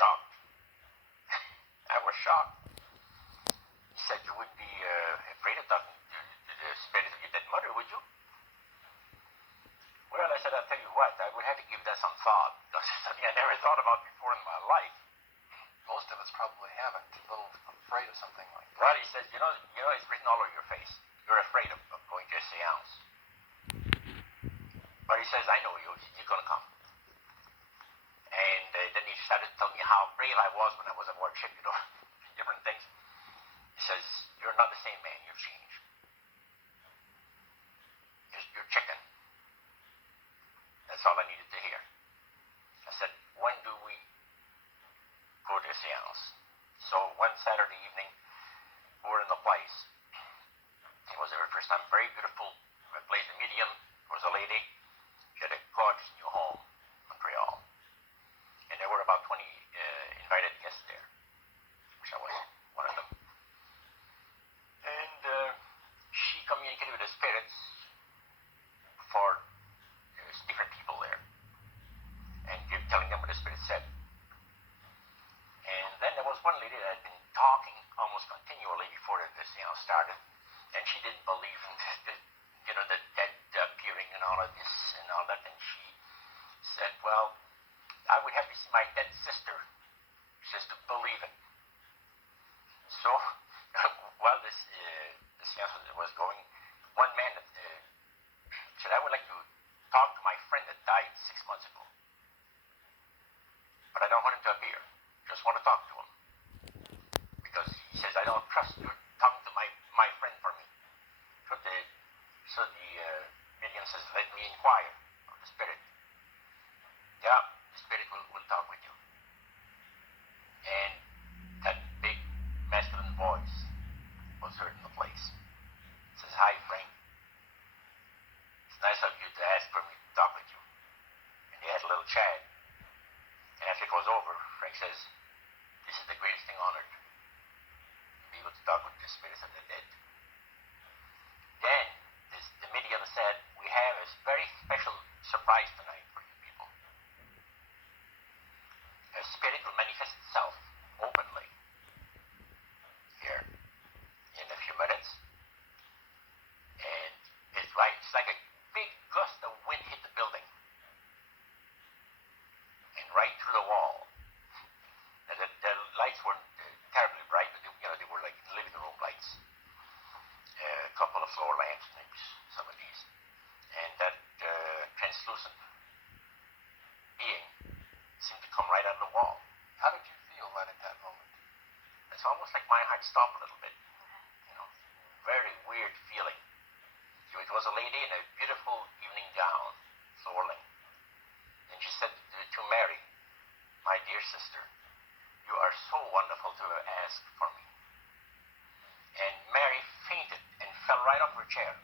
shocked. I was shocked. He said, you wouldn't be afraid of talking to the spirit of your dead mother, would you? Well, I said, I'll tell you what, I would have to give that some thought. That's something I never thought about before in my life. Most of us probably haven't. A little afraid of something like that. Well, he says, you know, it's written all over your face. You're afraid of going to a seance. But he says, I know you're going to come. And then he started to tell me how brave I was when I was aboard ship, you know, different things. He says, you're not the same man, you've changed. You're chicken. That's all I needed to hear. I said, when do we go to a seance? So one Saturday evening, we were in the place. It was the very first time, very beautiful. I played the medium. There was a lady. She had a gorgeous new home in Montreal. And there were about 20 invited guests there, which I was one of them. And she communicated with the spirits for different people there, and telling them what the spirit said. And then there was one lady that had been talking almost continually before the seance started, and she didn't believe in the dead appearing and all of this and all that, and she said, well, I would have to see my dead sister just to believe it. So while the seance was going, one man said, I would like to talk to my friend that died 6 months ago. But I don't want him to appear. Just want to talk to him. Because he says, I don't trust you talking to my friend for me. So the medium says, let me inquire of the spirit. Yeah, the spirit will talk with you. And that big masculine voice was heard in the place. It says, hi, Frank. It's nice of you to ask for me to talk with you. And they had a little chat. And after it was over, Frank says, this is the greatest thing on earth. To be able to talk with the spirits of the dead. Then the medium said, we have a very special surprise tonight for you people. A spirit will manifest itself openly here in a few minutes. And it's like a big gust of wind hit the building. And right through the wall. And the lights weren't terribly bright, but they were like living room lights. A couple of floor lamps, maybe some of these. And that translucent being seemed to come right out of the wall. How did you feel right at that moment? It's almost like my heart stopped a little bit. Very weird feeling. It was a lady in a beautiful evening gown, floor length. And she said to Mary, my dear sister, you are so wonderful to ask for me. And Mary fainted and fell right off her chair.